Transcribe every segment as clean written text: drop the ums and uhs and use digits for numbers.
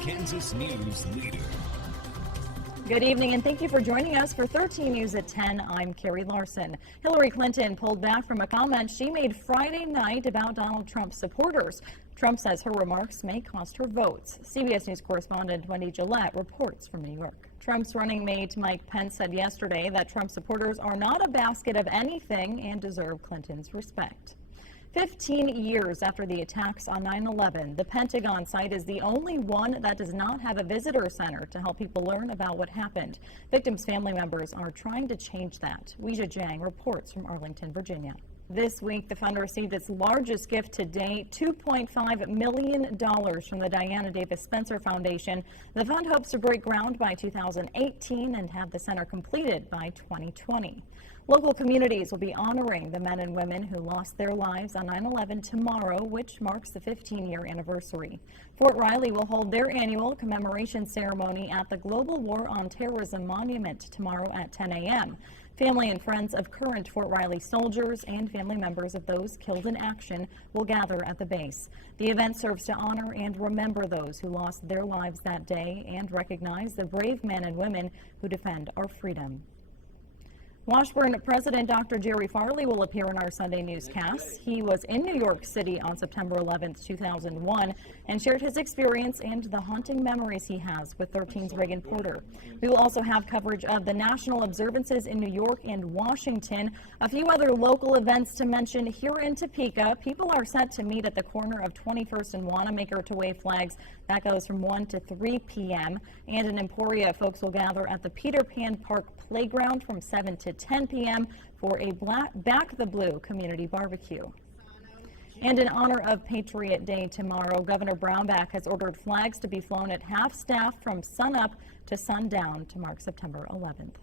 Kansas News Leader. Good evening and thank you for joining us for 13 News at 10. I'm Carrie Larson. Hillary Clinton pulled back from a comment she made Friday night about Donald Trump's supporters. Trump says her remarks may cost her votes. CBS News correspondent Wendy Gillette reports from New York. Trump's running mate Mike Pence said yesterday that Trump supporters are not a basket of anything and deserve Clinton's respect. 15 years after the attacks on 9/11, the Pentagon site is the only one that does not have a visitor center to help people learn about what happened. Victims' family members are trying to change that. Weijia Jiang reports from Arlington, Virginia. This week, the fund received its largest gift to date, $2.5 million from the Diana Davis Spencer Foundation. The fund hopes to break ground by 2018 and have the center completed by 2020. Local communities will be honoring the men and women who lost their lives on 9/11 tomorrow, which marks the 15-year anniversary. Fort Riley will hold their annual commemoration ceremony at the Global War on Terrorism Monument tomorrow at 10 a.m. Family and friends of current Fort Riley soldiers and family members of those killed in action will gather at the base. The event serves to honor and remember those who lost their lives that day and recognize the brave men and women who defend our freedom. Washburn President Dr. Jerry Farley will appear in our Sunday newscasts. He was in New York City on September 11, 2001, and shared his experience and the haunting memories he has with 13's Reagan Porter. We will also have coverage of the national observances in New York and Washington. A few other local events to mention here in Topeka. People are set to meet at the corner of 21st and Wanamaker to wave flags. That goes from 1 to 3 p.m. And in Emporia, folks will gather at the Peter Pan Park Playground from 7 to 10 p.m. for a Back the Blue community barbecue. And in honor of Patriot Day tomorrow, Governor Brownback has ordered flags to be flown at half-staff from sunup to sundown to mark September 11th.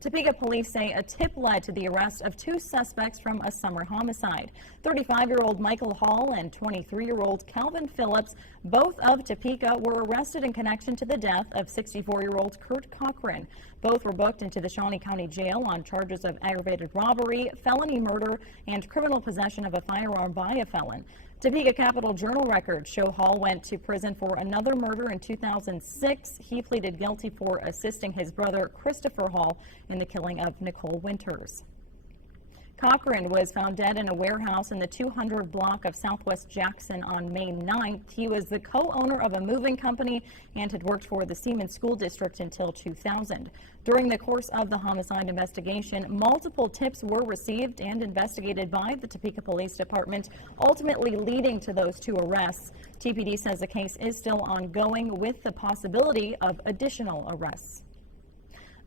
Topeka police say a tip led to the arrest of two suspects from a summer homicide. 35-year-old Michael Hall and 23-year-old Calvin Phillips, both of Topeka, were arrested in connection to the death of 64-year-old Kurt Cochran. Both were booked into the Shawnee County Jail on charges of aggravated robbery, felony murder, and criminal possession of a firearm by a felon. Topeka Capitol Journal records show Hall went to prison for another murder in 2006. He pleaded guilty for assisting his brother Christopher Hall in the killing of Nicole Winters. Cochran was found dead in a warehouse in the 200 block of Southwest Jackson on May 9th. He was the co-owner of a moving company and had worked for the Siemens School District until 2000. During the course of the homicide investigation, multiple tips were received and investigated by the Topeka Police Department, ultimately leading to those two arrests. TPD says the case is still ongoing with the possibility of additional arrests.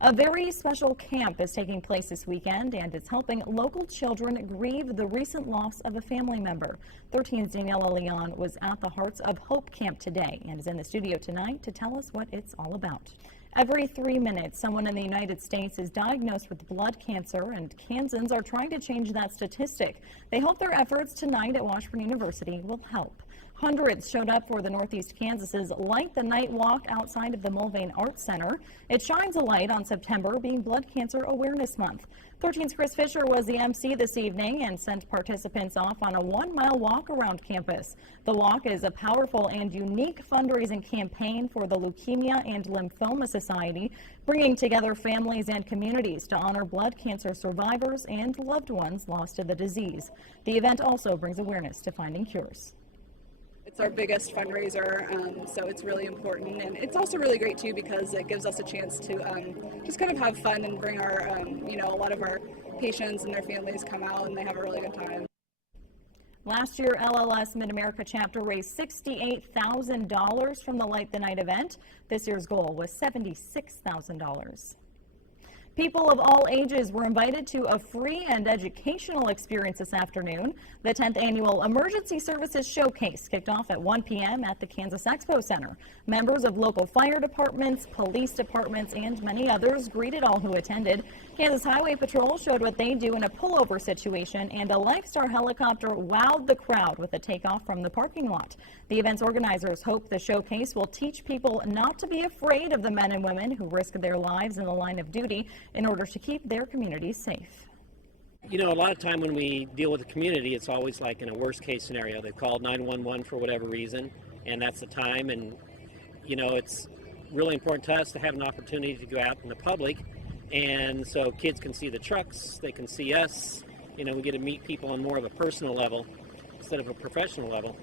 A very special camp is taking place this weekend, and it's helping local children grieve the recent loss of a family member. 13's Daniela Leon was at the Hearts of Hope camp today and is in the studio tonight to tell us what it's all about. Every 3 minutes, someone in the United States is diagnosed with blood cancer, and Kansans are trying to change that statistic. They hope their efforts tonight at Washburn University will help. Hundreds showed up for the Northeast Kansas's Light the Night walk outside of the Mulvane Arts Center. It shines a light on September being Blood Cancer Awareness Month. 13's Chris Fisher was the MC this evening and sent participants off on a 1-mile walk around campus. The walk is a powerful and unique fundraising campaign for the Leukemia and Lymphoma Society, bringing together families and communities to honor blood cancer survivors and loved ones lost to the disease. The event also brings awareness to finding cures. It's our biggest fundraiser, so it's really important, and it's also really great too because it gives us a chance to just kind of have fun and bring our, a lot of our patients and their families come out and they have a really good time. Last year, LLS Mid-America chapter raised $68,000 from the Light the Night event. This year's goal was $76,000. People of all ages were invited to a free and educational experience this afternoon. The 10th annual Emergency Services Showcase kicked off at 1 p.m. at the Kansas Expo Center. Members of local fire departments, police departments, and many others greeted all who attended. Kansas Highway Patrol showed what they do in a pullover situation, and a Lifestar helicopter wowed the crowd with a takeoff from the parking lot. The event's organizers hope the showcase will teach people not to be afraid of the men and women who risk their lives in the line of duty in order to keep their communities safe. You know, a lot of time when we deal with the community, it's always like in a worst case scenario. They call 911 for whatever reason, and that's the time, and it's really important to us to have an opportunity to go out in the public, and so kids can see the trucks, they can see us, we get to meet people on more of a personal level instead of a professional level.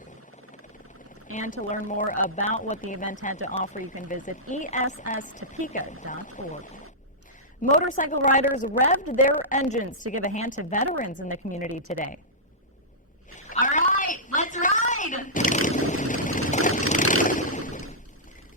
And to learn more about what the event had to offer, you can visit esstopeka.org. Motorcycle riders revved their engines to give a hand to veterans in the community today. All right, let's ride!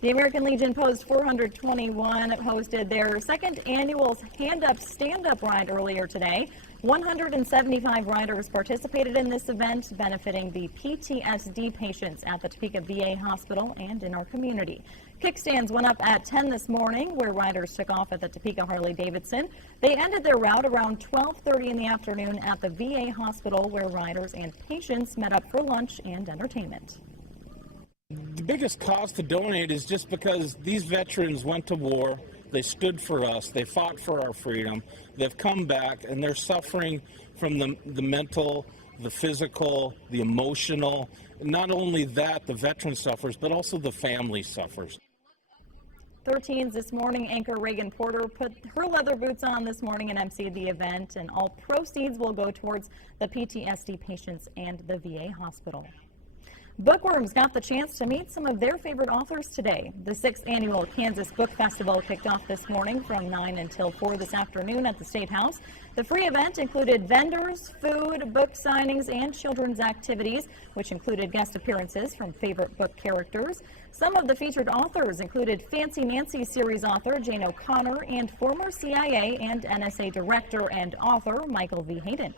The American Legion Post 421 hosted their second annual Hand Up, Stand Up ride earlier today. 175 riders participated in this event, benefiting the PTSD patients at the Topeka VA Hospital and in our community. Kickstands went up at 10 this morning, where riders took off at the Topeka Harley-Davidson. They ended their route around 12:30 in the afternoon at the VA Hospital, where riders and patients met up for lunch and entertainment. The biggest cause to donate is just because these veterans went to war, they stood for us, they fought for our freedom, they've come back, and they're suffering from the mental, the physical, the emotional. Not only that, the veteran suffers, but also the family suffers. 13s this morning, anchor Reagan Porter put her leather boots on this morning and emceed the event, and all proceeds will go towards the PTSD patients and the VA hospital. Bookworms got the chance to meet some of their favorite authors today. The 6th annual Kansas Book Festival kicked off this morning from 9 until 4 this afternoon at the State House. The free event included vendors, food, book signings, and children's activities, which included guest appearances from favorite book characters. Some of the featured authors included Fancy Nancy series author Jane O'Connor and former CIA and NSA director and author Michael V. Hayden.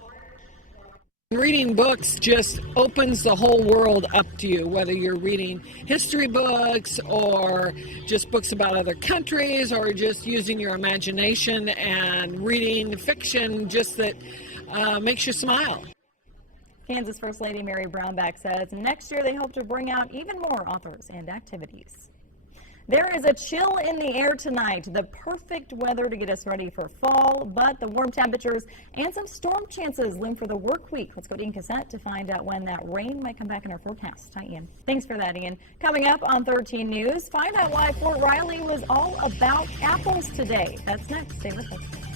Reading books just opens the whole world up to you, whether you're reading history books or just books about other countries or just using your imagination and reading fiction just that makes you smile. Kansas First Lady Mary Brownback says next year they hope to bring out even more authors and activities. There is a chill in the air tonight, the perfect weather to get us ready for fall, but the warm temperatures and some storm chances loom for the work week. Let's go to Ian Cassette to find out when that rain might come back in our forecast. Hi, Ian. Thanks for that, Ian. Coming up on 13 News, find out why Fort Riley was all about apples today. That's next. Stay with us.